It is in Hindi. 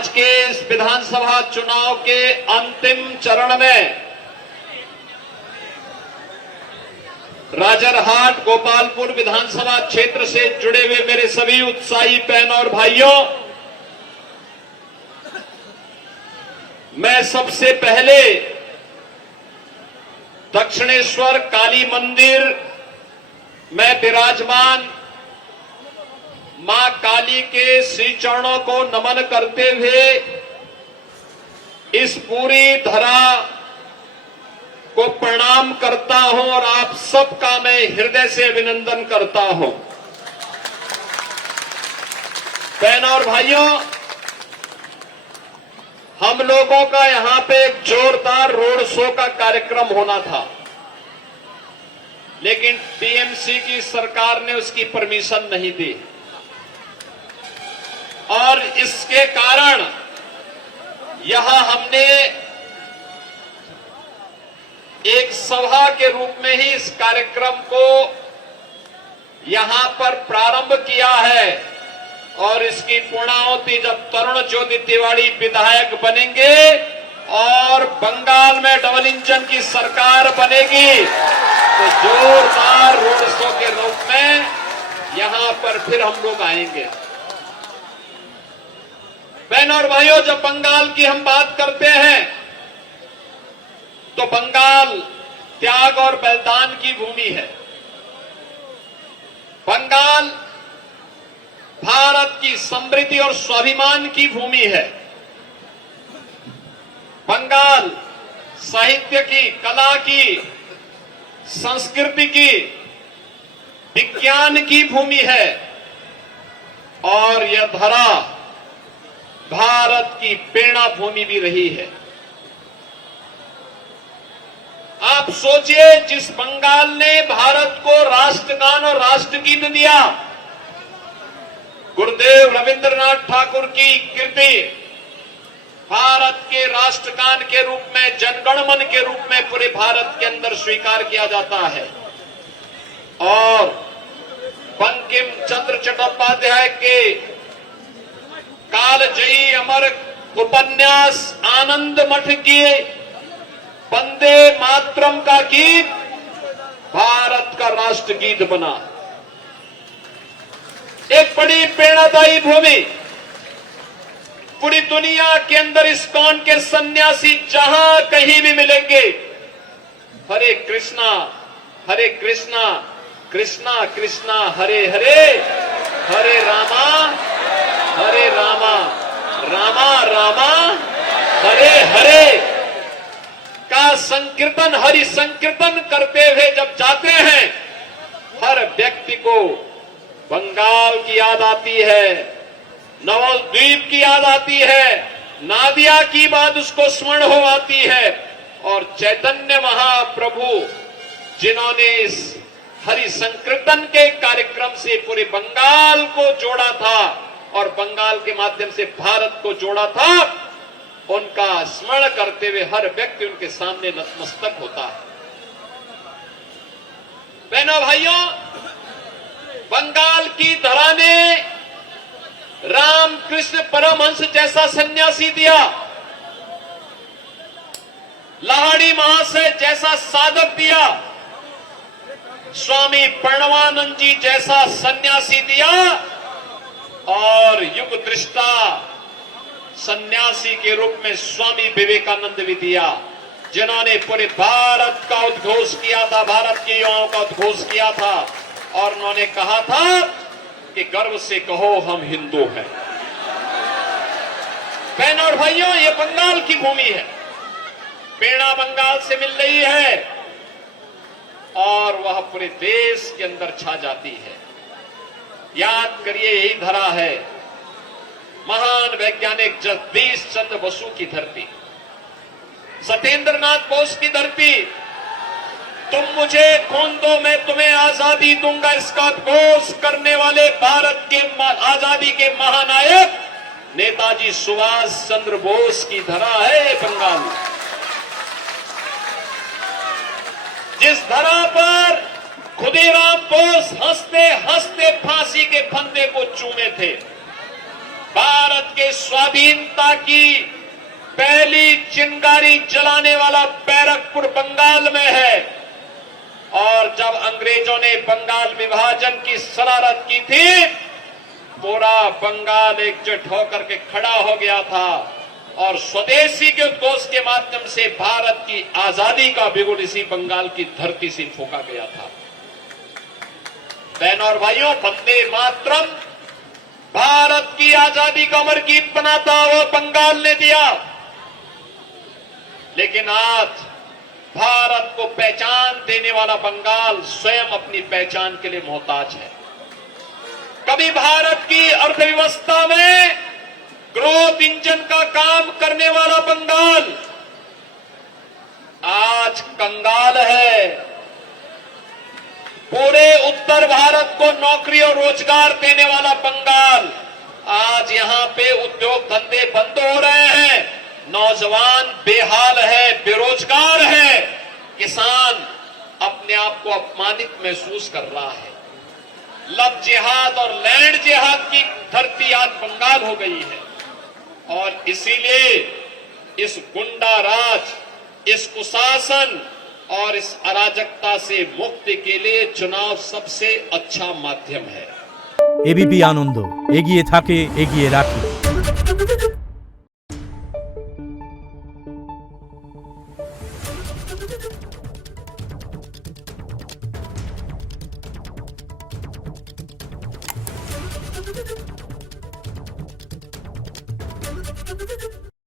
आज के इस विधानसभा चुनाव के अंतिम चरण में राजरहाट गोपालपुर विधानसभा क्षेत्र से जुड़े हुए मेरे सभी उत्साही बहनों और भाइयों, मैं सबसे पहले दक्षिणेश्वर काली मंदिर में विराजमान मां काली के श्री चरणों को नमन करते हुए इस पूरी धरा को प्रणाम करता हूं और आप सबका मैं हृदय से अभिनंदन करता हूं। बहनों और भाइयों, हम लोगों का यहां पे एक जोरदार रोड शो का कार्यक्रम होना था, लेकिन टीएमसी की सरकार ने उसकी परमिशन नहीं दी और इसके कारण यहां हमने एक सभा के रूप में ही इस कार्यक्रम को यहां पर प्रारंभ किया है और इसकी पूर्णाहुति जब तरुण ज्योति तिवारी विधायक बनेंगे और बंगाल में डबल इंजन की सरकार बनेगी तो जोरदार रोड शो के रूप में यहां पर फिर हम लोग आएंगे। बहनों और भाइयों, जब बंगाल की हम बात करते हैं तो बंगाल त्याग और बलिदान की भूमि है। बंगाल भारत की समृद्धि और स्वाभिमान की भूमि है। बंगाल साहित्य की, कला की, संस्कृति की, विज्ञान की भूमि है और यह धरा भारत की प्रेरणा भूमि भी रही है। आप सोचिए, जिस बंगाल ने भारत को राष्ट्रगान और राष्ट्रगीत दिया, गुरुदेव रविंद्रनाथ ठाकुर की कृति भारत के राष्ट्रगान के रूप में, जनगणमन के रूप में पूरे भारत के अंदर स्वीकार किया जाता है और बंकिम चंद्र चट्टोपाध्याय के कालजयी अमर उपन्यास आनंद मठ की वंदे मातरम का गीत भारत का राष्ट्र गीत बना। एक बड़ी प्रेरणादायी भूमि। पूरी दुनिया के अंदर इस्कॉन के सन्यासी जहां कहीं भी मिलेंगे, हरे कृष्णा कृष्णा कृष्णा हरे हरे, हरे रामा रामा रामा हरे हरे का संकीर्तन, हरि संकीर्तन करते हुए जब जाते हैं, हर व्यक्ति को बंगाल की याद आती है, नवद्वीप की याद आती है, नादिया की बात उसको स्मरण हो आती है और चैतन्य महाप्रभु जिन्होंने इस हरि संकीर्तन के कार्यक्रम से पूरे बंगाल को जोड़ा था और बंगाल के माध्यम से भारत को जोड़ा था, उनका स्मरण करते हुए हर व्यक्ति उनके सामने नतमस्तक होता है। बहनों भाइयों, बंगाल की धरा ने रामकृष्ण परमहंस जैसा सन्यासी दिया, लाहिड़ी महाशय जैसा साधक दिया, स्वामी प्रणवानंद जी जैसा सन्यासी दिया और युग दृष्टा सन्यासी के रूप में स्वामी विवेकानंद भी दिया, जिन्होंने पूरे भारत का उद्घोष किया था, भारत के युवाओं का उद्घोष किया था और उन्होंने कहा था कि गर्व से कहो हम हिंदू हैं। बहनों और भाइयों, ये बंगाल की भूमि है, प्रेरणा बंगाल से मिल रही है और वह पूरे देश के अंदर छा जाती है। याद करिए, यही धरा है महान वैज्ञानिक जगदीश चंद्र बसु की धरती, सत्येंद्रनाथ बोस की धरती। तुम मुझे खून दो, मैं तुम्हें आजादी दूंगा, इसका उद्घोष करने वाले भारत के आजादी के महानायक नेताजी सुभाष चंद्र बोस की धरा है बंगाल। जिस धरा पर खुदीराम बोस हंसते हंसते फांसी के फंदे को चूमे थे, भारत के स्वाधीन स्वाधीनता की पहली चिंगारी जलाने वाला बैरकपुर बंगाल में है। और जब अंग्रेजों ने बंगाल विभाजन की शरारत की थी, पूरा बंगाल एकजुट होकर के खड़ा हो गया था और स्वदेशी के उद्घोष के माध्यम से भारत की आजादी का बिगुल इसी बंगाल की धरती से फूंका गया था। बहनों और भाइयों, वंदे मातरम भारत की आजादी का अमर गीत बना था, वो बंगाल ने दिया। लेकिन आज भारत को पहचान देने वाला बंगाल स्वयं अपनी पहचान के लिए मोहताज है। कभी भारत की अर्थव्यवस्था में ग्रोथ इंजन का काम करने वाला बंगाल आज कंगाल है। पूरे उत्तर भारत को नौकरी और रोजगार देने वाला बंगाल आज यहां पे उद्योग धंधे बंद हो रहे हैं, नौजवान बेहाल है, बेरोजगार है, किसान अपने आप को अपमानित महसूस कर रहा है। लव जिहाद और लैंड जिहाद की धरती आज बंगाल हो गई है। और इसीलिए इस गुंडा राज, इस कुशासन और इस अराजकता से मुक्ति के लिए चुनाव सबसे अच्छा माध्यम है। एबीपी आनंद एगिए थाके एगिए राखे।